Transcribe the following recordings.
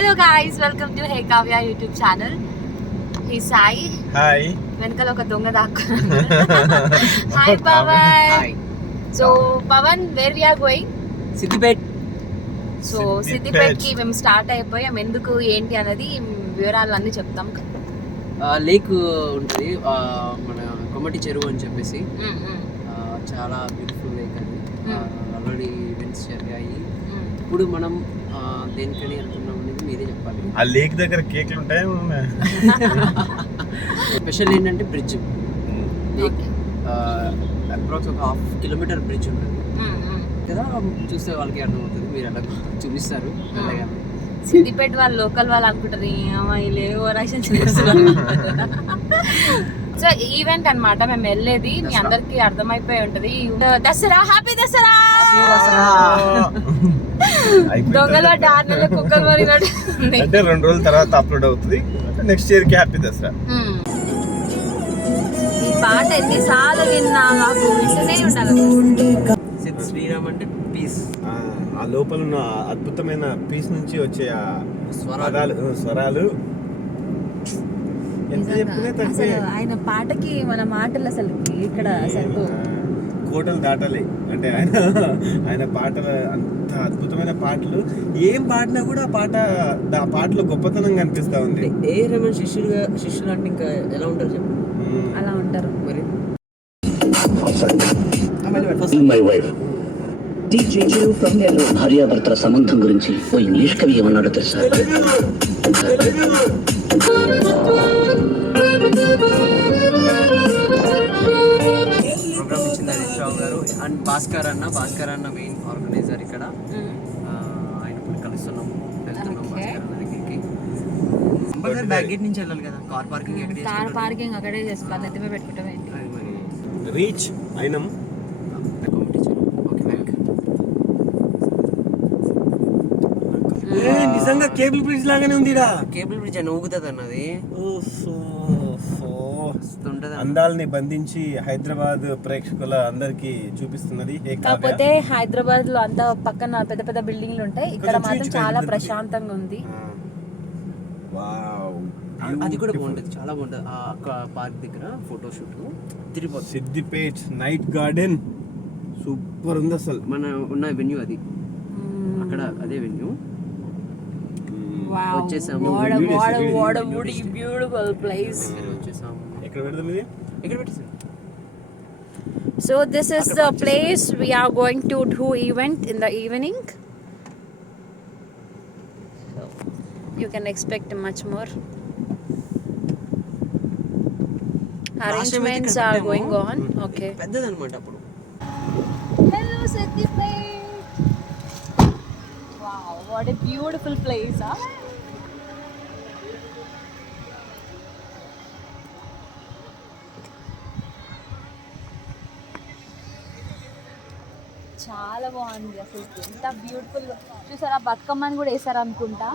Hello guys, welcome to hey Kavya YouTube channel. ఈ Sai hi వెనకాల ఒక దొంగ దాక్కున్నాడు. Hi Pavan. So Pavan, where we are going? Siddipet. So Siddipet కి మేము స్టార్ట్ అయిపోయాం. ఎందుకు ఏంటి అనేది వివరాలు అన్ని చెప్తాం. లేక్ ఉంటుంది, మన కొమ్మటి చెరువు అని చెప్పేసి చాలా బ్యూటిఫుల్ లేక్ అది. ఆల్రెడీ ఈవెంట్స్ జరిగాయి. ఇప్పుడు మనం దేనికని వెళ్తున్నాం అనేది మీరే చెప్పాలి. ఆ లేక్ దగ్గర కేక్లు ఉంటాయి. స్పెషల్ ఏంటంటే బ్రిడ్జ్, లేక్ అప్రాక్స్ ఒక 1/2 కిలోమీటర్ బ్రిడ్జ్ ఉంటుంది కదా. చూస్తే వాళ్ళకి అర్థమవుతుంది, మీరు అలా చూపిస్తారు. సిద్దిపేట వాళ్ళు లోకల్ వాళ్ళు అనుకుంటారు సో ఈవెంట్ అన్నమాట మేము వెళ్ళేది. మీ అందరికి అర్థమైపోయి ఉంటది. దసరా, హ్యాపీ దసరా. దొంగల డార్నెల కుక్కలు మరినట్టు అంటే 2 రోజుల తర్వాత అప్లోడ్ అవుతుంది. నెక్స్ట్ ఇయర్ కి హ్యాపీ దసరా. ఈ పాట ఎన్నిసార్లు విన్నా మాకు వింటూనే ఉండాలి. శ్రీరామ్ అంటే పీస్. ఆ లోపల ఉన్న అద్భుతమైన పీస్ నుంచి వచ్చే ఆ స్వరాలు అసలు ఆయన పాటకి మన మాటలు అసలు ఇక్కడ అసలు కోటలు దాటాలి. అంటే ఆయన పాటలు అంత అద్భుతమైన పాటలు. ఏం పాడినా కూడా ఆ పాటలో గొప్పతనం కనిపిస్తా ఉంది. ఏ రమణ శిష్యులు అంటే ఇంకా ఎలా ఉంటారు చెప్పు. అలా ఉంటారు మరి. భార్యాభర్తల సంబంధం గురించి ఓ ఇంగ్లీష్ కవి ఏమన్నాడో తెలుసా? ప్రోగ్రామ్ ఇచ్చింది హరీష్ రావు గారు అండ్ భాస్కర్ అన్న మెయిన్ ఆర్గనైజర్ ఇక్కడ. ఆయన కలుస్తున్నాము, వెళ్తున్నాం భాస్కర్ అన్న దగ్గరికి. బ్యాక్ గేట్ నుంచి వెళ్ళాలి కదా, కార్ పార్కింగ్ అక్కడే చేసుకోవాలి. ఎత్తిమే పెట్టుకుంటాం ఏంటి. రీచ్ అయినాం. నిజంగా కేబుల్ బ్రిడ్జ్ లాగానే ఉంది. కేబుల్ బ్రిడ్జ్ అని ఊగుతుంది అన్నది. అందాలని బంధించి హైదరాబాద్ ప్రేక్షకుల అందరికి చూపిస్తున్నది. కాకపోతే హైదరాబాద్ లో అంతా పక్కన పెద్ద పెద్ద బిల్డింగ్లు ఉంటాయి, ఇక్కడ మాత్రం చాలా ప్రశాంతంగా ఉంది. అది కూడా బాగుంటుంది, చాలా బాగుంటుంది. పార్క్ దగ్గర ఫోటోషూట్ తిరిగిపోతుంది. సిద్దిపేట్ నైట్ గార్డెన్ సూపర్ ఉంది అసలు. మన ఉన్న వెన్యూ అది, అక్కడ అదే వెన్యూ. వచ్చేసాము. Beautiful place. వచ్చేసాము. ఎక్కడ పెడదాం ఇది? ఇక్కడ పెట్టేసాం. So this is the place we are going to do event in the evening. So you can expect much more. Arrangements are going on. Okay. పెద్దదన్నమాట అప్పుడు. Hello Siddipet. Wow, what a beautiful place, huh? చాలా బాగుంది అసలు, ఎంత beautiful. చూసారా, బతుకమ్మని కూడా వేసారు అనుకుంటా.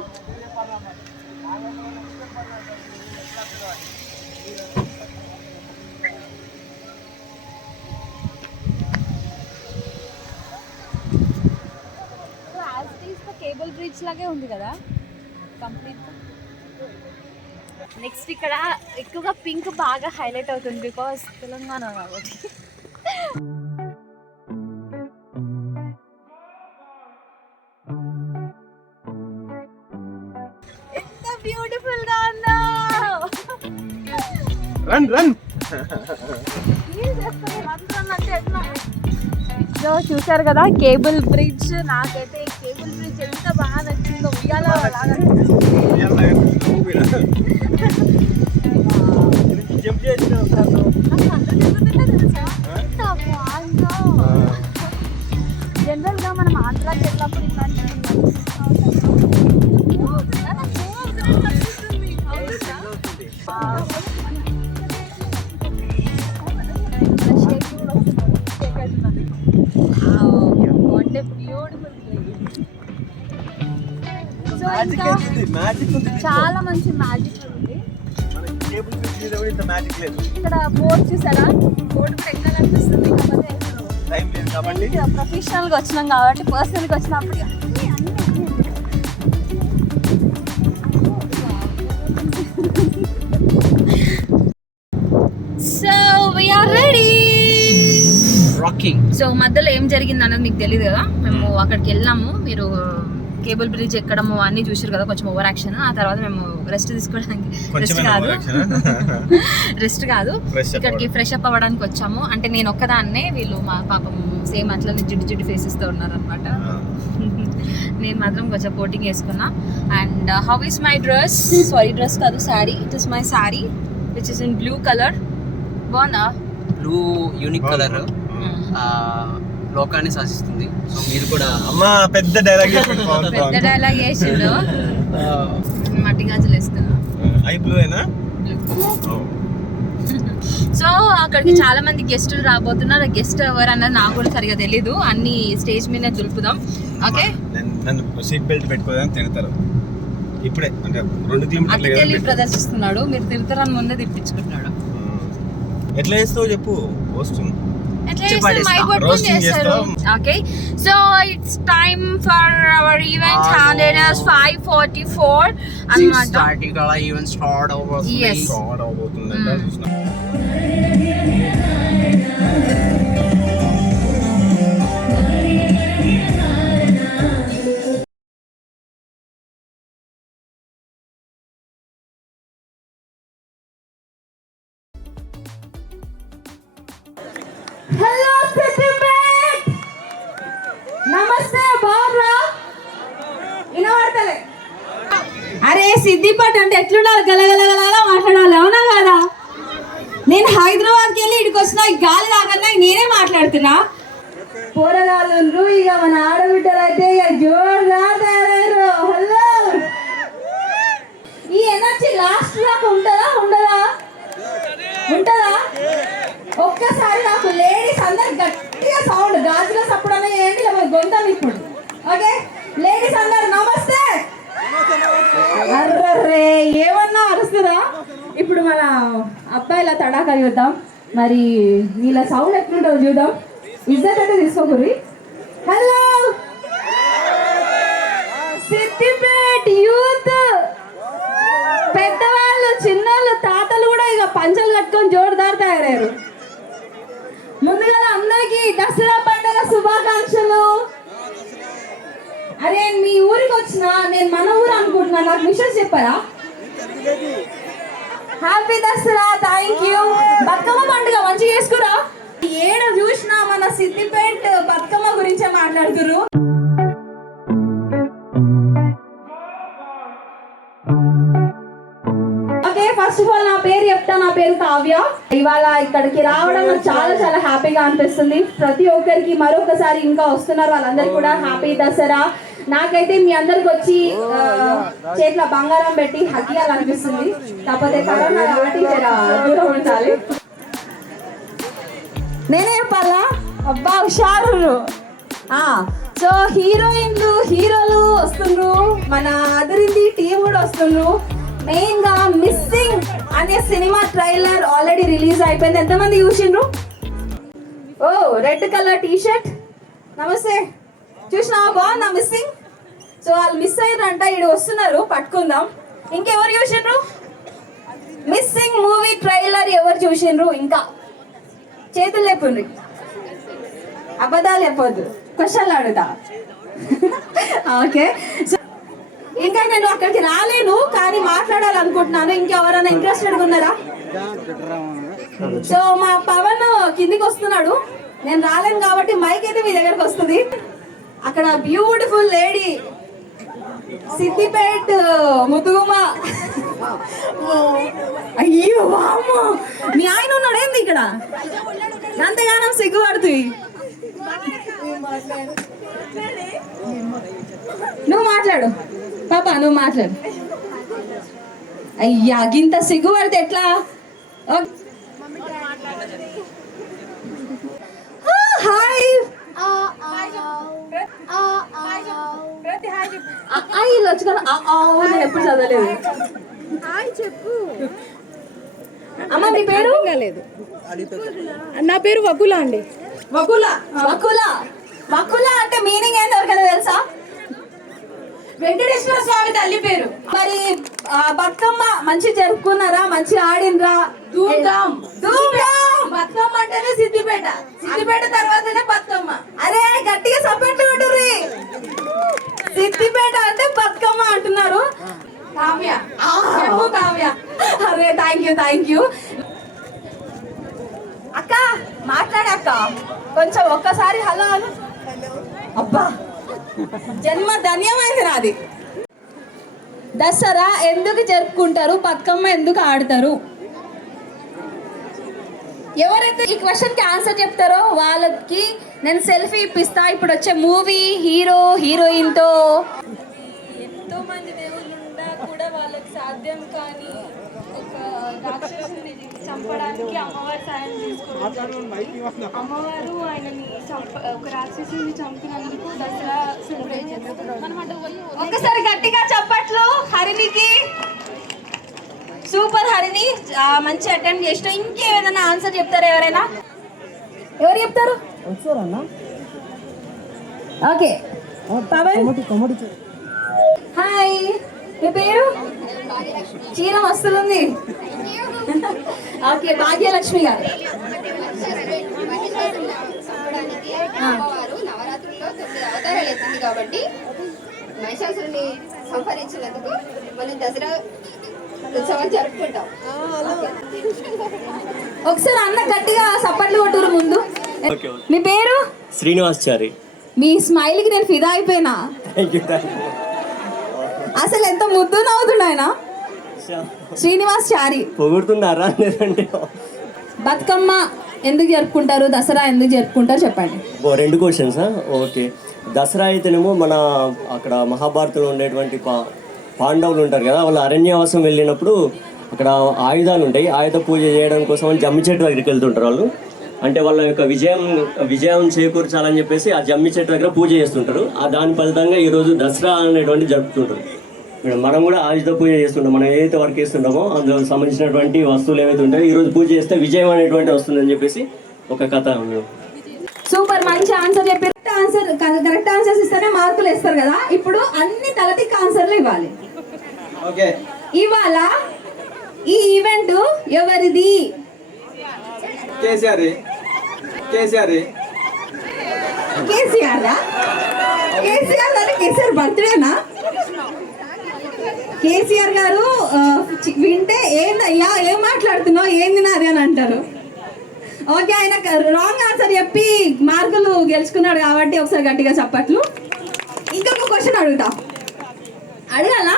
కేబుల్ బ్రిడ్జ్ లాగే ఉంది కదా కంప్లీట్. నెక్స్ట్ ఇక్కడ ఎక్కువగా పింక్ బాగా హైలైట్ అవుతుంది, బికాస్ తెలంగాణ కాబట్టి. ఎంత బ్యూటిఫుల్ గా ఉందో. రన్ సో చూసారు కదా కేబుల్ బ్రిడ్జ్. నాకైతే కేబుల్ బ్రిడ్జ్ ఎంత బాగా నచ్చిందో. ఉయ్యాల జనరల్ గా మనం ఆంధ్రాకి వెళ్ళినప్పుడు ఇట్లాంటి చాలా మంచి మ్యాజిక్ ఉంది. ఇక్కడ బోర్డు చూసారా, బోర్డు కూడా ఎక్కడ కనిపిస్తుంది. ప్రొఫెషనల్ గా వచ్చినాం కాబట్టి పర్సనల్ గా వచ్చినప్పుడు మధ్యలో ఏం జరిగింది అన్నది మీకు తెలియదు కదా. మేము అక్కడికి వెళ్ళాము, మీరు కేబుల్ బ్రిడ్జ్ ఎక్కడము అన్ని చూసారు కదా, కొంచెం ఓవర్ యాక్షన్. ఆ తర్వాత మేము రెస్ట్ తీసుకోవడానికి, రెస్ట్ కాదు ఇక్కడికి ఫ్రెష్ అప్ అవ్వడానికి వచ్చాము. అంటే నేను ఒక్కదాన్నే, వీళ్ళు మా పాపం సేమ్ అట్లనే జిడ్డు ఫేసెస్ తో ఉన్నారు అనమాట. నేను మాత్రం కొంచెం కోటింగ్ వేసుకున్నా. And how is my dress, sorry dress కాదు sari, it is my sari which is in blue colour. బాగుందా? బ్లూ యూనిక్ కలర్ లోకాన్ని శాసిస్తుంది. సో మీరు కూడా అమ్మా పెద్ద డైలాగ్ పెద్ద డైలాగ్ వేసిండు. మట్టి గాజులు వేస్తున్నా. ఐ బ్లూ ఏనా? సో అక్కడికి చాలా మంది గెస్టులు రాబోతున్నారు. గెస్ట్ ఎవరు అన్నది నాకు కూడా సరిగా తెలీదు. అన్ని స్టేజ్ మీద దులుపుదాం. ఓకే, నన్ను సీట్ బెల్ట్ పెట్టుకోదని తిడతారు ఇప్పుడే. అంటే 2 తెలివి కిలోమీటర్లు ప్రదర్శిస్తున్నాడు. మీరు తిరుగుతారని ముందే తిప్పించుకుంటున్నాడు. ఎట్లా చేస్తావు చెప్పు. వస్తుంది. Okay, so it's time for our event and it is 5:44 అన్నమాట. స్టార్టింగ్ అలా ఈవెంట్ స్టార్ట్ అవుతుంది. Yes. స్టార్ట్ అవబోతుందంట. చూస్తున్నా. హలో సిద్దిపేట్, నమస్తే. బాగురా? వినబడతలే? అరే సిద్దిపేట్ అంటే ఎట్లుండాలి? గలగలగల మాట్లాడాలి, అవునా కాదా? నేను హైదరాబాద్కి వెళ్ళి ఇక్కడికి వచ్చిన గాలి తాగన్నా నేనే మాట్లాడుతున్నా. పోరగాళ్ళు ఇక మన ఆడబిడ్డలు అయితే ఇక జోరుగా తయారయ్యారు. హలో, ఈ ఎనర్జీ లాస్ట్ దాకా ఉంటుందా ఉండదా? ఉంటుందా? ఒక్కసారి నాకు లేడీస్ అందరు గట్టిగా సౌండ్ గాజుల సప్పుడు అనేది ఏంటి గొంతాను ఇప్పుడు. ఓకే లేడీస్ అందరు నమస్తే. అర్రే ఏమన్నా అరుస్తుందా? ఇప్పుడు మన అబ్బాయిల తడాకా చూద్దాం. మరి వీళ్ళ సౌండ్ ఎట్లుంటుందో చూద్దాం. ఇజ్జత్ అయితే తీసుకోకూరి. హలో సిద్దిపేట్ యూత్, పెద్దవాళ్ళు చిన్నోళ్ళు తాతలు కూడా ఇక పంచలు కట్టుకొని జోరుదారు తయారయ్యారు. ముందుగా అందరికి దసరా పండుగ శుభాకాంక్షలు. అరే మీ ఊరికి వచ్చిన నేను మన ఊరు అనుకుంటున్నా, నాకు విషయం చెప్పారా? Happy Dasara. Thank you. Bathukamma పండుగ మంచిగా చేసుకురా. ఏడ చూసినా మన సిద్దిపేట బతుకమ్మ గురించే మాట్లాడుతురు. ఫస్ట్ ఆఫ్ ఆల్ నా పేరు చెప్తా. నా పేరు కావ్య. ఇవాళ ఇక్కడికి రావడం నాకు చాలా చాలా హ్యాపీగా అనిపిస్తుంది. ప్రతి ఒక్కరికి మరొకసారి ఇంకా వస్తున్నారు వాళ్ళందరికీ కూడా హ్యాపీ దసరా. నాకైతే మీ అందరికి వచ్చి చేతిలో బంగారం పెట్టి హగ్గియాలనిపిస్తుంది. కాకపోతే కరోనా కాబట్టి దూరం ఉండాలి. నేనే చెప్పాలా? అబ్బా హుషారు. సో హీరోయిన్లు హీరోలు వస్తుండ్రు, మన అదిరింది టీం కూడా వస్తుండ్రు. మెయిన్ గా మిస్సింగ్ అనే సినిమా ట్రైలర్ ఆల్రెడీ రిలీజ్ అయిపోయింది. ఎంతమంది చూసిండ్రు? ఓ రెడ్ కలర్ టీ షర్ట్. నమస్తే. చూసినావా? బాగుందా మిస్సింగ్? సో వాళ్ళు మిస్ అయ్యారంట, ఇడు వస్తున్నారు, పట్టుకుందాం. ఇంకెవరు చూసిండ్రు మిస్సింగ్ మూవీ ట్రైలర్? ఎవరు చూసిండ్రు? ఇంకా చేతులు లేపుండ్రి. అబద్ధాలు చెప్పొద్దు, క్వశ్చన్లు అడుగుతా. ఓకే, ఇంకా నేను అక్కడికి రాలేను కానీ మాట్లాడాలనుకుంటున్నాను. ఇంకెవరైనా ఇంట్రెస్టెడ్ ఉన్నారా? సో మా పవన్ కిందికి వస్తున్నాడు, నేను రాలేను కాబట్టి మైక్ అయితే మీ దగ్గరకు వస్తుంది. అక్కడ బ్యూటిఫుల్ లేడీ సిద్దిపేట్ ముతుగుమ. అయ్యో వామ్మ, మీ ఆయన ఉన్నాడు ఏంది ఇక్కడ? అంతగానం సిగ్గుపడుతుంది. నువ్వు మాట్లాడు పాప, నువ్వు మాట్లాడు. అయ్యా గింత సిగ్గుపడితే ఎట్లా? హాయ్ నేను ఎప్పుడు చదవలేదు. అమ్మ మీ పేరు? నా పేరు వకుల అండి. వకుల. వకుల వకుల అంటే మీనింగ్ ఏంటి ఎవరికైనా తెలుసా? వెంకటేశ్వర స్వామి తల్లి పేరు. మరి బతుకమ్మ మంచి జరుపుకున్నారా? మంచి ఆడినరా? ధూమ్ ధామ్ బతుకమ్మ అంటేనే సిద్దిపేట, సిద్దిపేట తర్వాతనే బతుకమ్మ. అరే గట్టిగా సపోర్ట్ కొట్టుర్రి. సిద్దిపేట అంటే బతుకమ్మ అంటున్నారు. కావ్య, చెప్పు కావ్య. అరే థ్యాంక్ యూ. అక్క మాట్లాడక్క కొంచెం ఒక్కసారి హలో అను. అబ్బా జన్మ ధన్యమైంది నాది. దసరా ఎందుకు జరుపుకుంటారు, బతుకమ్మ ఎందుకు ఆడతారు? ఎవరైతే ఈ క్వశ్చన్కి ఆన్సర్ చెప్తారో వాళ్ళకి నేను సెల్ఫీ ఇప్పిస్తా. ఇప్పుడు వచ్చే మూవీ హీరో హీరోయిన్తో ఎంతో మంది దేవుళ్ళు ఉన్నా కూడా వాళ్ళకి సాధ్యం కానీ ఒక రాక్షసుని చంపడానికి అమ్మవారు సాయం తీసుకుంటారు. అమ్మవారు ఆయనని ఒక రాక్షసుని చంపినందుకు దసరా సెలబ్రేట్ చేస్తారు. ఒక్కసారి గట్టిగా చప్పట్లు హరిణికి. సూపర్ హరిణి, మంచి అటెంప్ట్ చేసినావు. ఇంకేదైనా ఆన్సర్ చెప్తారా ఎవరైనా? ఎవరు చెప్తారు? ఓకే పవన్. హాయ్, మీ పేరు? చీర మస్తుంది. ఓకే భాగ్యలక్ష్మి గారు. నవరాత్రుల్లో 9 అవతారాలు ఎత్తింది కాబట్టి మహిషాసురుని సంహరించినందుకు మనం దసరా ఉత్సవం జరుపుకుంటాం. ఒకసారి అన్న గట్టిగా సప్పట్లు కొట్టురు ముందు. మీ పేరు? శ్రీనివాసాచారి. మీ స్మైల్ కి నేను ఫిదా అయిపోయినా. అసలు ఎంత ముద్దు నవ్వుతుండ ఆయన. శ్రీనివాస్ చారి పొగుడుతున్నారా? బతుకమ్మ ఎందుకు జరుపుకుంటారు, దసరా ఎందుకు జరుపుకుంటారు చెప్పండి. 2 క్వశ్చన్సా? ఓకే. దసరా అయితేనేమో మన అక్కడ మహాభారతంలో ఉండేటువంటి పాండవులు ఉంటారు కదా, వాళ్ళు అరణ్యవాసం వెళ్ళినప్పుడు అక్కడ ఆయుధాలు ఉంటాయి. ఆయుధ పూజ చేయడం కోసం జమ్మి చెట్టు దగ్గరికి వెళ్తుంటారు వాళ్ళు. అంటే వాళ్ళ యొక్క విజయం చేకూర్చాలని చెప్పేసి ఆ జమ్మి చెట్టు దగ్గర పూజ చేస్తుంటారు. దాని ఫలితంగా ఈరోజు దసరా అనేటువంటి జరుపుతుంటారు. మనం కూడా ఆయుధ పూజ చేస్తుంటాం. మనం ఏదైతే వర్క్ చేస్తుంటామో అందులో సంబంధించినటువంటి వస్తువులు ఏవైతే ఉంటాయో ఈరోజు పూజ చేస్తే విజయం అనేటువంటి వస్తుందని చెప్పేసి ఒక కథ. సూపర్, మంచి ఆన్సర్ చెప్పారు. కరెక్ట్ ఆన్సర్స్ ఇస్తేనే మార్కులు ఇస్తారు కదా. ఇప్పుడు అన్ని తలతిక్ ఆన్సర్లు ఇవ్వాలి. ఇవాళ ఈ ఈవెంట్ ఎవరిది? కేసీఆర్. కేసీఆర్ బర్త్డేనా? కేసీఆర్ గారు వింటే ఏందయ్యా ఏం మాట్లాడుతున్నావు, ఏంది నాది అని అంటారు. ఓకే, ఆయన రాంగ్ ఆన్సర్ చెప్పి మార్కులు గెలుచుకున్నాడు కాబట్టి ఒకసారి గట్టిగా చప్పట్లు. ఇంకొక క్వశ్చన్ అడగాలా?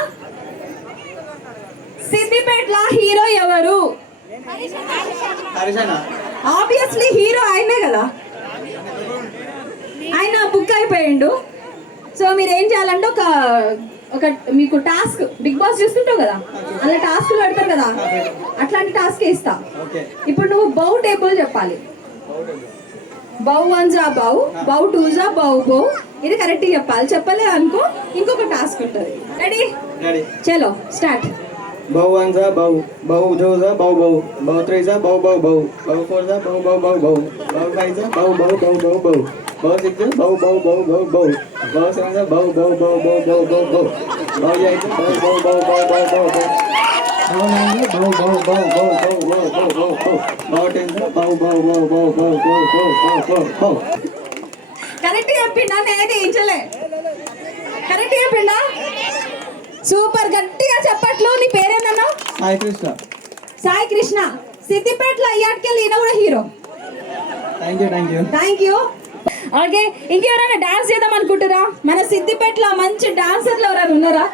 సిద్దిపేటలో హీరో ఎవరు? ఆబ్వియస్లీ హీరో ఆయనే కదా. ఆయన బుక్ అయిపోయిండు. సో మీరు ఏం చేయాలంటే ఒక మీకు టాస్క్, బిగ్ బాస్ చూస్తుంటావు కదా, అలా టాస్క్లు పెడతారు కదా, అట్లాంటి టాస్క్ ఇస్తా. ఇప్పుడు నువ్వు బౌ టేబుల్ చెప్పాలి. బౌ 1 జా బౌ, బౌ 2 జా బౌ బౌ. ఇది కరెక్ట్ చెప్పాలి. చెప్పలేదు అనుకో ఇంకొక టాస్క్ ఉంటుంది. రెడీ? చలో స్టార్ట్. బౌ 1 జా బౌ, బౌ 2 జా బౌ బౌ, బౌ 3 జా బౌ బౌ బౌ, బౌ 4 జా బౌ బౌ బౌ బౌ, బౌ 5 జా బౌ బౌ బౌ బౌ బౌ, బౌ 6 జా బౌ బౌ బౌ బౌ బౌ, బౌ 7 జా బౌ బౌ బౌ బౌ బౌ బౌ బౌ, బౌ 8 జా బౌ బౌ బౌ బౌ బౌ బౌ బౌ, బౌ 9 జా బౌ బౌ బౌ బౌ బౌ బౌ బౌ బౌ బౌ, బౌ 10 జా బౌ బౌ బౌ బౌ బౌ బౌ బౌ బౌ బౌ. కరెక్ట్ చెప్పిండా? నేనైతే ఏంచలే. కరెక్ట్ చెప్పిండా? సూపర్, గట్టిగా చెప్పట్లు. నీ పేరేనన్నా? సాయి కృష్ణ. సాయి కృష్ణ. సిద్దిపేటలో అయ్యాటికెళ్ళి ఈయన కూడా హీరో. Thank you. ఓకే, ఇంకెవరైనా డాన్స్ చేద్దాం అనుకుంటారా? మన సిద్దిపేటలో మంచి డాన్సర్లు ఎవరైనా ఉన్నారా?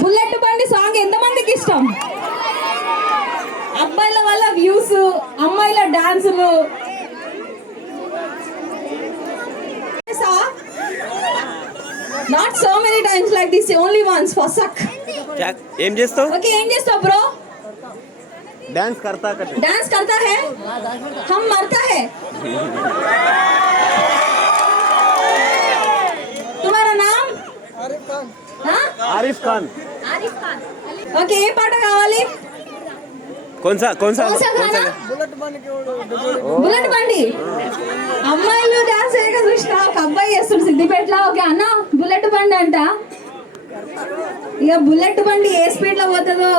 బుల్లెట్ బండి సాంగ్ ఎంతమందికి ఇష్టం? అబ్బాయిల వల్ల వ్యూస్, అమ్మాయిల డాన్సులు. Not so many times like this, only once for suck. ఏం చేస్తావు? Okay, ఏం చేస్తావు బ్రో? డాన్స్ करता है, हम मरता है. तुम्हारा नाम? आरिफ खान. ఓకే, ఏ పాట కావాలి? कौन सा గానా? బుల్లెట్ బండి. అమ్మాయిలు డాన్స్ చేయక చూసినా ఒక అబ్బాయి చేస్తుంది సిద్దిపేటలో. ఓకే అన్న, బుల్లెట్ బండి అంట. ఇక బుల్లెట్ బండి ఏ స్పీడ్ లో పోతుందో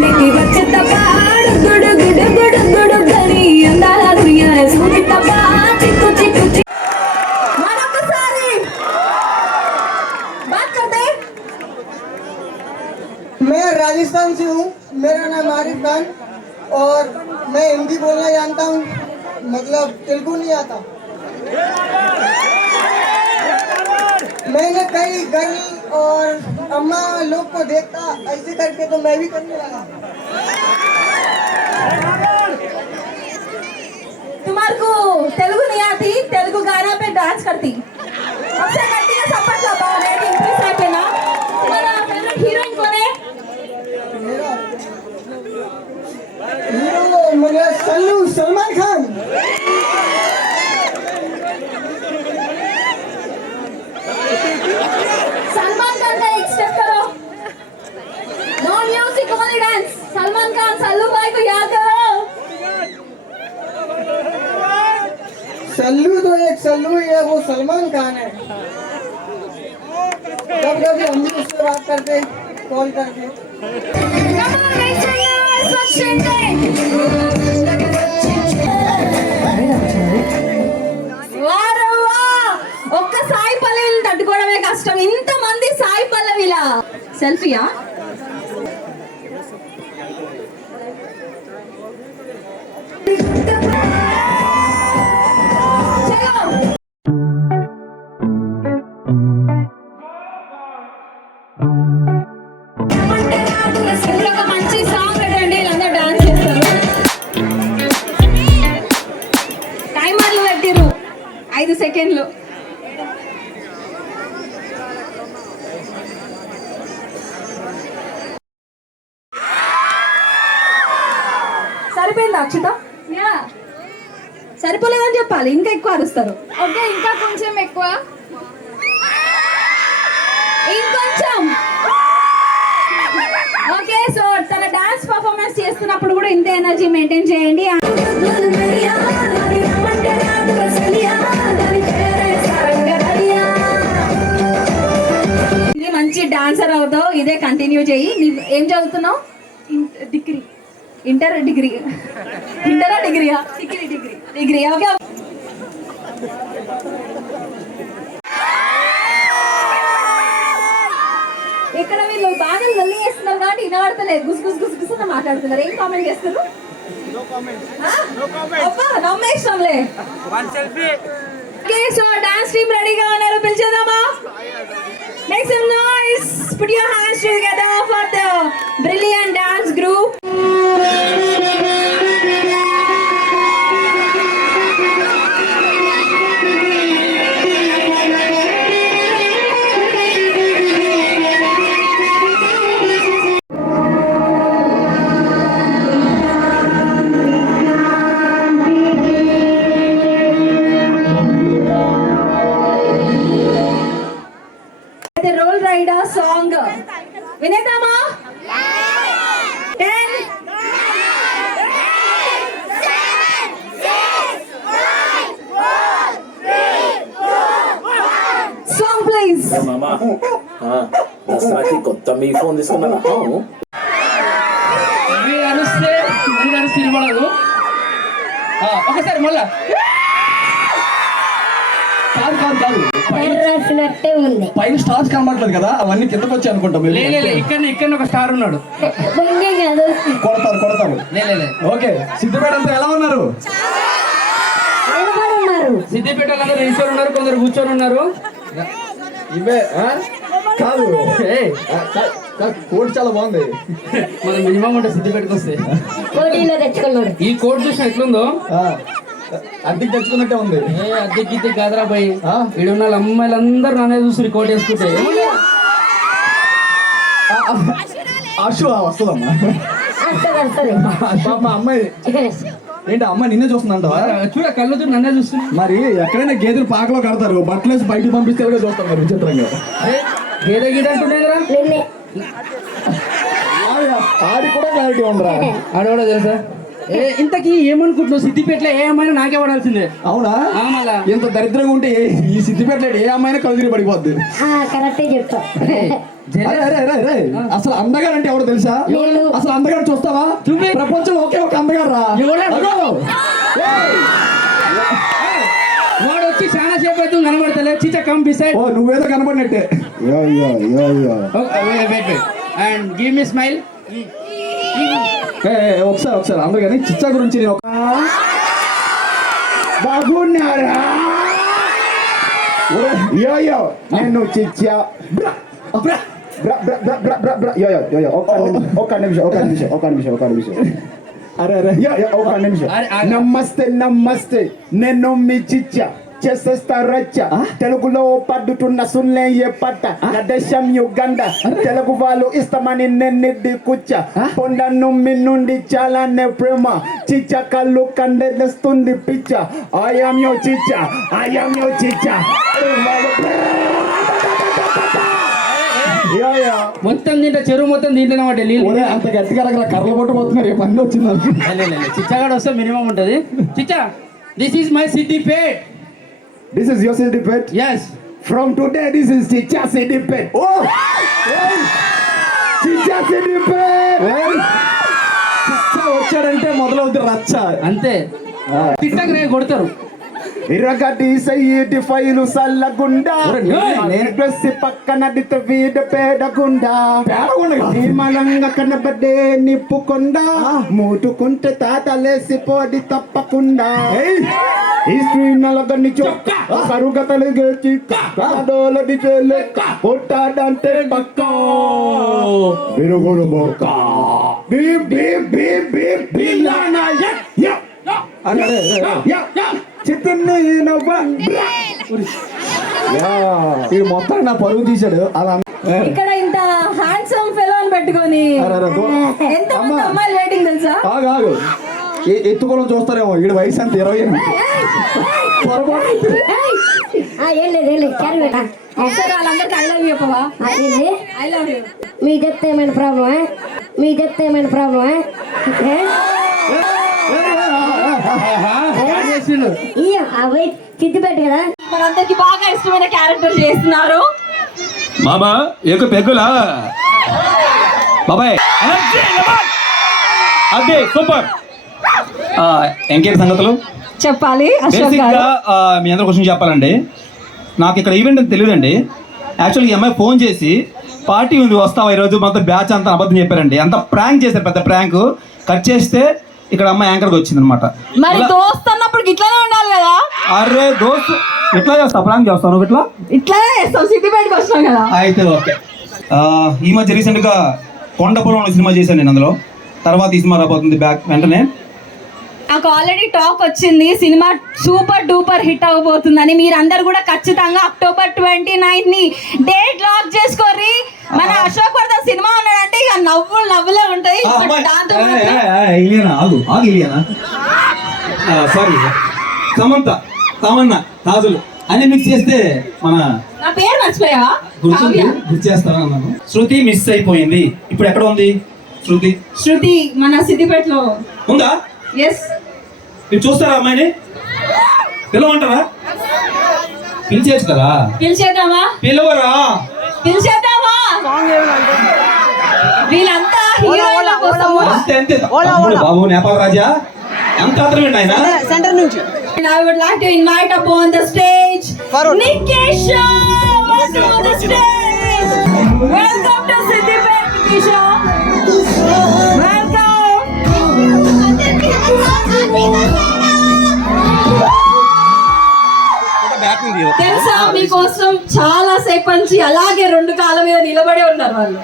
నీకి వచ్చేత పాడు గుడు గుడు గుడు గుడు గని అందాల దునియా సునిత బా చిక్కు చిక్కు చిక్కు మరొకసారి बात करते हैं। मैं राजस्थान से हूँ, मेरा नाम आरिफ खान और मैं हिंदी बोलना जानता हूँ, मतलब तेलुगु नहीं आता। मैंने कई गर्ल और अम्मा लोग को देखा ऐसे करके, तो मैं भी करने लगा। तुम्हारे को तेलुगु नहीं आती, तेलुगु गाना पे डांस करती सबसे करती है सपोर्ट लगा रेटिंग प्लीज पे ना तुम्हारा फेवरेट हीरोइन कौन है? मेरा हीरो मेरा सलमान खान। सलमान खान का एक स्टेप करो, no music only dance. Salman Khan Sallu भाई को याद करो। सल्लू तो एक सल्लू ही है, वो सलमान खान है। कब कभी हम भी उससे बात करते, कॉल करके। Come on, make some noise for Shinten. వారే వా! ఒక్క సాయి పల్లవిని తట్టుకోవడమే కష్టం, ఇంతమంది సాయి పల్లవిలా సెల్ఫీయా? ఇప్పుడు ఒక మంచి సాంగ్ పెట్టండి, వీళ్ళందరూ డాన్స్ చేస్తారు. టైమర్లు పెట్టిరు 5 సెకండ్లు. సరిపోయిందా అక్షిత? సరిపోలేదని చెప్పాలి, ఇంకా ఎక్కువ అరుస్తారు. ఓకే, ఇంకా కొంచెం ఎక్కువ. ఇంకొంచెం. ఓకే, సో తన డాన్స్ పర్ఫార్మెన్స్ చేస్తున్నప్పుడు కూడా ఇంత ఎనర్జీ మెయింటైన్ చేయండి. ఇది మంచి డాన్సర్ అవుతావు, ఇదే కంటిన్యూ చేయి. ఏం చదువుతున్నావు? డిగ్రీ. ఇంటరా డిగ్రీయా? డిగ్రీ. ఓకే. ఇక్కడ వీళ్ళు బాగా లొల్లి చేస్తున్నారు కాబట్టి వినబడతలేదు, గుసగుస మాట్లాడుతున్నారు. ఏం కామెంట్ చేస్తారు? నమ్మేస్తాంలే. ఓకే, సో డాన్స్ టీమ్ రెడీగా ఉన్నారు, పిలిచేద్దామా? Make some noise. Put your hands together for the brilliant dance group. The Roll Rider song. వినేద్దామా? 10 song please. మామా దసరాకి కొత్త మీ ఫోన్ తీసుకున్నాను. తిరగలేదు. ఒకసారి మళ్ళా కాదు పైన స్టార్స్ కనబడలేదు కదా, అవన్నీ కిందకి వచ్చాయి అనుకుంటాం. ఇక్కడ ఒక స్టార్ ఉన్నాడు, కొడతారు. ఓకే, సిద్దిపేట అంతా ఎలా ఉన్నారు? సిద్దిపేట నిల్చొని ఉన్నారు, కొందరు కూర్చొని ఉన్నారు. ఇవే కాదు, కోట్ చాలా బాగుంది. మన మినిమం ఉంటే సిద్దిపేటకి వస్తే ఈ కోట్ చూసిన ఎట్లుందో అద్దెకి తెచ్చుకున్నట్టే ఉంది. అద్దెకి కాదరా పోయి ఇక్కడ ఉన్న అమ్మాయిలందరూ నన్నే చూసి కోట్ వేసుకుంటే వస్తుందమ్మా. పాప అమ్మాయి ఏంటి, అమ్మాయి నిన్నే చూస్తుందంటావా? చూడ కళ్ళు చూడు నన్నే చూస్తుంది. మరి ఎక్కడైనా గేదెలు పాకలో కడతారు, బట్టలు వేసి బయటికి పంపిస్తే చూస్తాం మరి విచిత్రంగా. గేదె గీత అంటుండేరా, ఆడి కూడా క్లారిటీ ఉండరా? ఆడ కూడా తెలుసా? ఇంతకీ ఏమనుకుంటున్నావు? సిద్దిపేటలో ఏ అమ్మాయినా నాకే పడాల్సిందే. అవునా? మళ్ళా ఇంత దరిద్రంగా ఉంటే ఈ సిద్దిపేటలో ఏ అమ్మాయినా కలుదిరి పడిపోద్ది. కరెక్టే చెప్తా. అరే అరే అరే అరే అసలు అందగాడు అంటే ఎవరు తెలుసా? అసలు అందగాడు చూస్తావా? ప్రపంచంలో ఒకే ఒక అందగాడు రా. వాడు వచ్చి చాలా సేపు అయితే కనబడతలే. చిచ్చ కమ్ బిసైడ్. ఓ నువ్వేదో కనబడినట్టే. And give me smile. ఒకసారి అందుకని చిచ్చా గురించి నేను బాగున్నారా? నేను చిచ్చా ఒక్క నిమిషం. అరే అరే ఒక నిమిషం. నమస్తే నేను మీ చిచ్చా చేసేస్తా రచ్చ. తెలుగులో పడ్డుతున్న సున్లే ఏ పట్ట నా దేశం యుగండా. తెలుగు వాళ్ళు ఇష్టమని నిన్నిడ్డి కుచ్చ. పొండను మీ నుండి చాలానే ప్రేమ. చిచ్చ కళ్ళు కండేస్తుంది పిచ్చ. ఐఎమ్ యో చిచ్చ. మొత్తం దీంట్లో చెరువు మొత్తం దీంట్లోనే ఉంటాయి నీళ్ళు. అంత గట్టిగా కర్రలు పట్టు పోతున్నారు. ఏ పని వచ్చింది చిచ్చగాడు వస్తే మినిమం ఉంటది. Chichha this is my Siddipet. This is your Siddipet? Yes. From today, this is Chicha Siddipet. Oh! Chicha Siddipet! చిచ్చా వచ్చాడంటే మొదలవుతుంది రచ్చ. అంతే తిట్టకనే కొడతారు. ఇరగటి సయ్యేటి ఫైలు సల్లగుండా డ్రెస్ పక్కన వీడ పేడగుండా మలంగా కనబడే నిప్పుకుండా మూటుకుంటే తాతలేసి పోడి తప్పకుండా ఈ స్త్రీ నలగని చొక్క కరుగతలు గేచి కాడోలది చెల్లెక్క కొట్టాడంటే పక్క విరుగుడు బొక్క మొత్తం నా పరుగు తీశాడు. అలా ఇక్కడ ఇంత హ్యాండ్సమ్ ఫెలో అని పెట్టుకొని ఎంత అమ్మాయిలు వెయిటింగ్ తెలుసా? ఆగు ఎత్తుకోవడం చూస్తారేమో. వీడి వయసు అంత 28. వాళ్ళందరికీ ఐ లవ్ యూ చెప్పవా? I love you. మీ చెప్తే ఏమైనా ప్రాబ్లమా? సిద్దిపేట కదా మనందరికి బాగా ఇష్టమైన క్యారెక్టర్ చేస్తున్నారు. మామా ఏక పెగ్గులా బాబాయ్ అదే సూపర్. ఇంకేంటి సంగతులు చెప్పాలి. బేసిక్గా మీ అందరూ క్వశ్చన్ చెప్పాలండి. నాకు ఇక్కడ ఈవెంట్ అని తెలియదండి. యాక్చువల్లీ ఈ అమ్మాయి ఫోన్ చేసి పార్టీ ఉంది వస్తావా ఈరోజు మొత్తం బ్యాచ్ అంతా అబద్ధం చెప్పారండి. అంత ప్రాంక్ చేశారు, పెద్ద ప్రాంక్. కట్ చేస్తే ఇక్కడ అమ్మాయి యాంకర్గా వచ్చింది అనమాట. మరి దోస్త్ అన్నప్పుడు ఇట్లానే ఉండాలి కదా. అరే దోస్త్ ఇట్లా చేస్తావు, ప్రాంక్ చేస్తావు నువ్వు ఇట్లానే చేస్తాం. సిద్దిపేటకి వస్తాం కదా. అయితే ఓకే. ఈ మధ్య రీసెంట్గా కొండపురం సినిమా చేశాను నేను. అందులో తర్వాత ఈ సినిమా రాబోతుంది బ్యాక్ వెంటనే. నాకు ఆల్రెడీ టాక్ వచ్చింది సినిమా సూపర్ డూపర్ హిట్ అవబోతుందని. మీరందరూ కూడా ఖచ్చితంగా October 29 ని డేట్ లాక్ చేసుకోర్రి. మన అశోక్ వర్ధన్ సినిమా ఉన్నాడంటే ఇక నవ్వులే ఉంటాయి. సారీ సమంత తమన్నా కాజులు అన్ని మిక్స్ చేస్తే మన నా పేరు మర్చిపోయావా? గుర్తు చేస్తాను. శృతి మిస్ అయిపోయింది. ఇప్పుడు ఎక్కడ ఉంది శృతి? మన సిద్దిపేటలో ఉందా? ఎస్. మీరు చూస్తారా అమ్మాయిని? పిలవమంటారా? పిలిచేచ్చు కదా. పిలిచేద్దామా? పిలిచేద్దామా? వీళ్ళంతా హీరోయిన్ల కోసము. అంతే బాబు నేపాల్ రాజా ఎంత ఆత్రమే ఆయన. సెంటర్ నుంచి I would like to invite upon the stage Nikisha. Welcome to the stage. Welcome to Siddipet, Nikisha. Welcome. తెలుసా మీకోసం చాలా సేపు నుంచి అలాగే 2 కాళ్ళ మీద నిలబడి ఉన్నారు వాళ్ళు.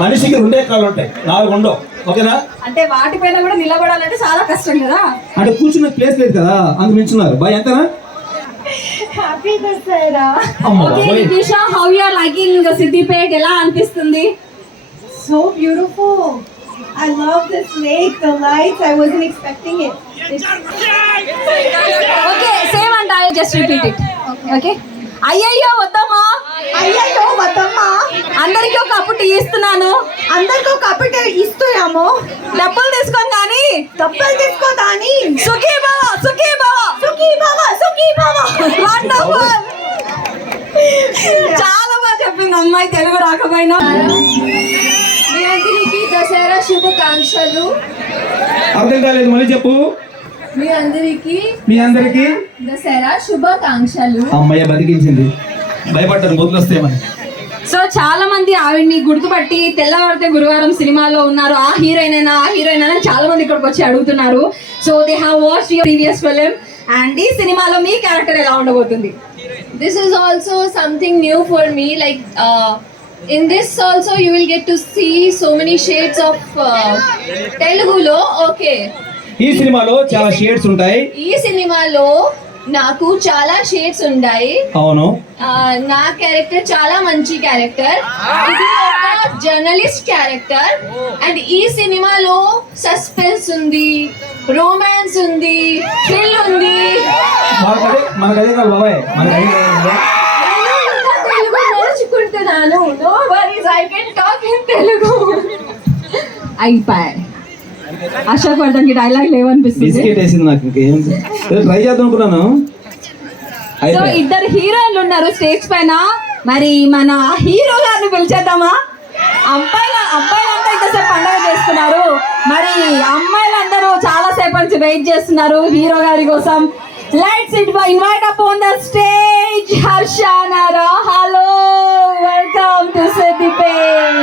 మనిషికి 2 కాళ్ళు ఉంటాయి, 4 ఉండవు. ఓకేనా? అంటే వాటిపైన కూడా నిలబడాలంటే చాలా కష్టం కదా. అంటే కూర్చున్న ప్లేస్ లేదు కదా, అందుకు నిల్చున్నారు. బాయ్ ఎంతనా? Happy Dasara. Okay Nikisha, how you are liking Siddipet? ఎలా అనిపిస్తుంది? So beautiful. I love this lake, the lights. I wasn't expecting it. Okay, same and I'll just repeat it. Okay. అయ్యయ్యో వద్దమ్మా, అయ్యయ్యో వద్దమ్మా, అందరికి ఒక కప్పు టీ ఇస్తున్నాను. అందరికి ఒక కప్పు టీ ఇస్తున్నాము. డబ్బులు తీసుకొని కానీ సుఖీ బావ, సుఖీ బావ, సుఖీ బావ, సుఖీ బావ. వండర్ఫుల్. చాలా బాగా చెప్పింది. మాట్లాడుతున్న అమ్మాయి తెలుగు రాకపోయినా. మీ అందరికీ దసరా శుభాకాంక్షలు. అర్థం కాలేదు, మళ్ళీ చెప్పు. మీ అందరికీ దసరా శుభాకాంక్షలు. అమ్మాయి బతికించింది, భయపడ్డారు మొదలు వస్తేమని. సో చాలా మంది ఆవిడ్ని గుర్తుపట్టి తెల్లవారితే గురువారం సినిమాలో ఉన్నారు, ఆ హీరోయిన్ అని చాలా మంది ఇక్కడికి వచ్చి అడుగుతున్నారు. So they have watched your previous film and ఈ సినిమాలో మీ క్యారెక్టర్ ఎలా ఉండబోతుంది? This is also something new for me. Like in this also you will get to see so many shades of Telugulo. Okay. ఈ సినిమాలో చాలా shades ఉంటాయి. ఈ సినిమాలో నాకు చాలా షేడ్స్ ఉన్నాయి. అవును. నా క్యారెక్టర్ చాలా మంచి క్యారెక్టర్. ఇది ఒక జర్నలిస్ట్ క్యారెక్టర్ అండ్ ఈ సినిమాలో సస్పెన్స్ ఉంది, రొమాన్స్ ఉంది, థ్రిల్ ఉంది. మనకదే కాదు బాబాయ్, తెలుగు నేర్చుకుంటున్నాను. No worries, I can talk in Telugu. అయిపోయాయి. అశోక్ వర్ధన్ కి డైలాగ్ లేవనిపిస్తుంది. బిస్కెట్ వేసింది నాకు, ఇంకేం ట్రై చేద్దాం అనుకున్నాను. సో ఇద్దరు హీరోయిన్లు ఉన్నారు స్టేజ్ పైన, మరి మన హీరో గారిని పిలిచేద్దామా? అబ్బాయిలంతా ఇంతసేపు పండుగ చేస్తున్నారు, మరి అమ్మాయిలందరూ చాలా సేపు నుంచి వెయిట్ చేస్తున్నారు హీరో గారి కోసం. Let's invite up on the stage Harsha Nara. Hello, welcome to Siddipet.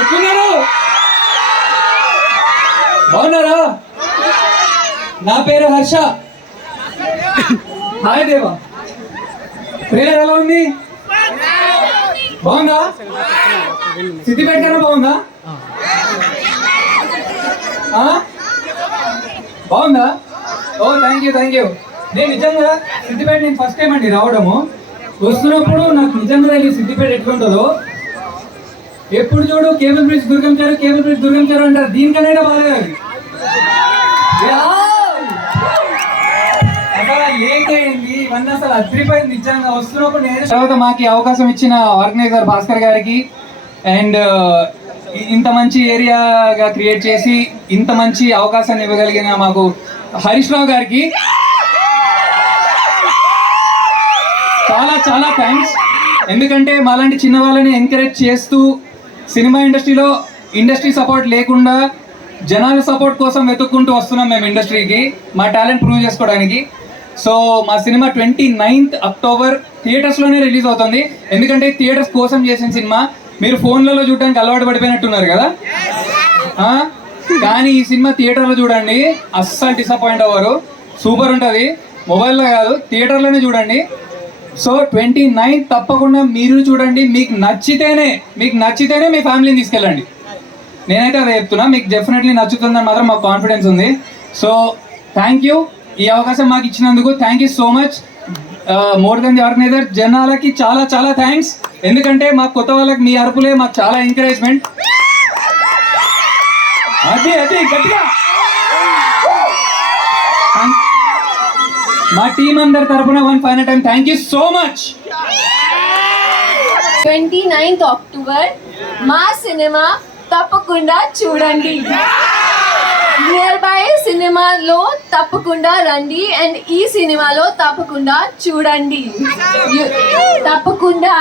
ఎట్లున్నారు? బాగున్నారా? నా పేరు హర్ష. హాయ్ దేవా. ట్రైలర్ ఎలా ఉంది? బాగుందా? సిద్దిపేట కన్నా బాగుందా? బాగుందా? ఓ థ్యాంక్ యూ. నేను నిజంగా సిద్దిపేట నేను ఫస్ట్ టైం అండి రావడము. వస్తున్నప్పుడు నాకు నిజంగా తెలియదు సిద్దిపేట ఎట్లుంటుందో. ఎప్పుడు చూడు కేబుల్ బ్రిడ్జ్ దుర్గం చెరువు అంటారు, దీనికన్నా బాగాలేదు. అసలు లేట్ అయింది, ఇవన్నీ అసలు అదిరిపోయింది నిజంగా. వస్తున్నప్పుడు నేను తర్వాత మాకు అవకాశం ఇచ్చిన ఆర్గనైజర్ భాస్కర్ గారికి అండ్ ఇంత మంచి ఏరియాగా క్రియేట్ చేసి ఇంత మంచి అవకాశాన్ని ఇవ్వగలిగిన మాకు హరీష్ రావు గారికి చాలా థ్యాంక్స్. ఎందుకంటే మాలాంటి చిన్న వాళ్ళని ఎంకరేజ్ చేస్తూ సినిమా ఇండస్ట్రీలో ఇండస్ట్రీ సపోర్ట్ లేకుండా జనాల సపోర్ట్ కోసం వెతుక్కుంటూ వస్తున్నాం మేము ఇండస్ట్రీకి, మా టాలెంట్ ప్రూవ్ చేసుకోవడానికి. సో మా సినిమా 29th అక్టోబర్ థియేటర్స్లోనే రిలీజ్ అవుతుంది. ఎందుకంటే థియేటర్స్ కోసం చేసిన సినిమా. మీరు ఫోన్లలో చూడడానికి అలవాటు పడిపోయినట్టున్నారు కదా, కానీ ఈ సినిమా థియేటర్లో చూడండి, అస్సలు డిసప్పాయింట్ అవ్వరు. సూపర్ ఉంటుంది. మొబైల్లో కాదు, థియేటర్లోనే చూడండి. సో 29th తప్పకుండా మీరు చూడండి. మీకు నచ్చితేనే మీ ఫ్యామిలీని తీసుకెళ్ళండి. నేనైతే అదే చెప్తున్నా, మీకు డెఫినెట్లీ నచ్చుతుందని మాత్రం మాకు కాన్ఫిడెన్స్ ఉంది. సో థ్యాంక్ యూ, ఈ అవకాశం మాకు ఇచ్చినందుకు thank you so much. More than the organiser జనాలకి చాలా థ్యాంక్స్. ఎందుకంటే మాకు కొత్త వాళ్ళకి మీ అరుపులే మాకు చాలా ఎంకరేజ్మెంట్. అది గట్టిగా మా టీం అందరి తరపున one final time thank you so much. 29th October మా సినిమా తప్పకుండా చూడండి. నియర్ బై సినిమాలో తప్పకుండా రండి అండ్ ఈ సినిమాలో తప్పకుండా చూడండి. తప్పకుండా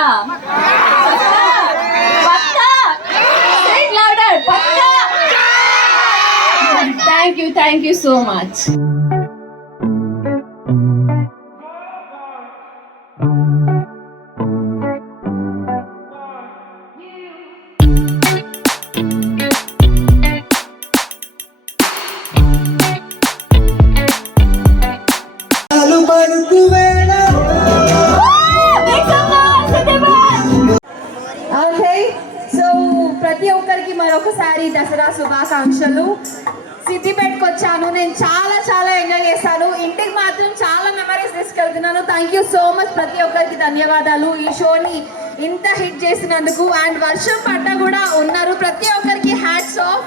థ్యాంక్ యూ సో మచ్. ప్రతి ఒక్కరికి మరొకసారి దసరా శుభాకాంక్షలు. సిద్దిపేటకు వచ్చాను, నేను చాలా ఎంజాయ్ చేశాను. ఇంటికి మాత్రం చాలా మెమరీస్ తీసుకెళ్తున్నాను. థ్యాంక్ యూ సో మచ్, ప్రతి ఒక్కరికి ధన్యవాదాలు ఈ షోని ఇంత హిట్ చేసినందుకు. అండ్ వర్షం పడ్డ కూడా ఉన్నారు, ప్రతి ఒక్కరికి hats off.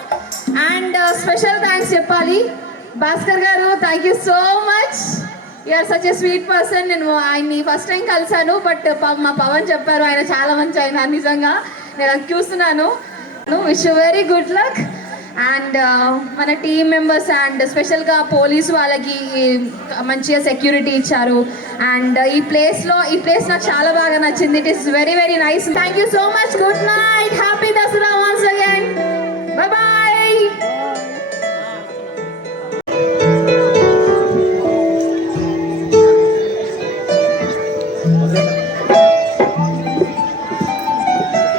And special thanks చెప్పాలి భాస్కర్ గారు, thank you so much. You're such a sweet person. నేను ఆయన్ని ఫస్ట్ టైం కలిసాను, బట్ మా పవన్ చెప్పారు ఆయన చాలా మంచి ఆయన. నిజంగా నేను అది చూస్తున్నాను. Wish you very good luck. And మన టీమ్ మెంబర్స్ అండ్ స్పెషల్గా పోలీస్ వాళ్ళకి మంచిగా సెక్యూరిటీ ఇచ్చారు. అండ్ ఈ ప్లేస్ నాకు చాలా బాగా నచ్చింది. It is very very nice. Thank you so much. Good night. Happy Dasara once again. Bye bye.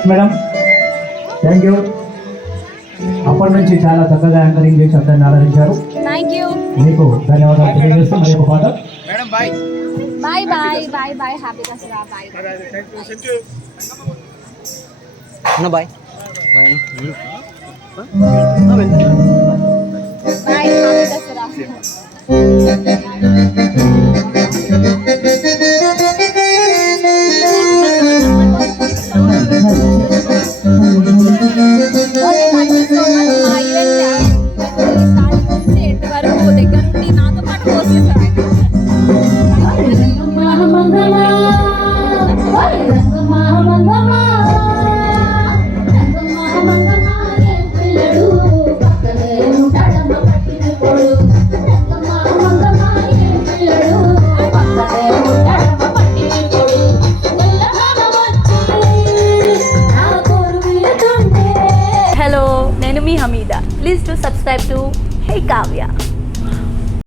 Madam thank you. అప్పటి నుంచి చాలా చక్కగా యాంకరింగ్ చేసి అందరిని ఆదరించారు. Thank you. మీకు ధన్యవాదాలు తెలియజేస్తూ మరి ఒక పాట. Bye bye bye bye. Happy Dasara. Bye bye bye. Happy Dasara. Hello, నేను మీ Hamida. Please do subscribe to Hey Kavya.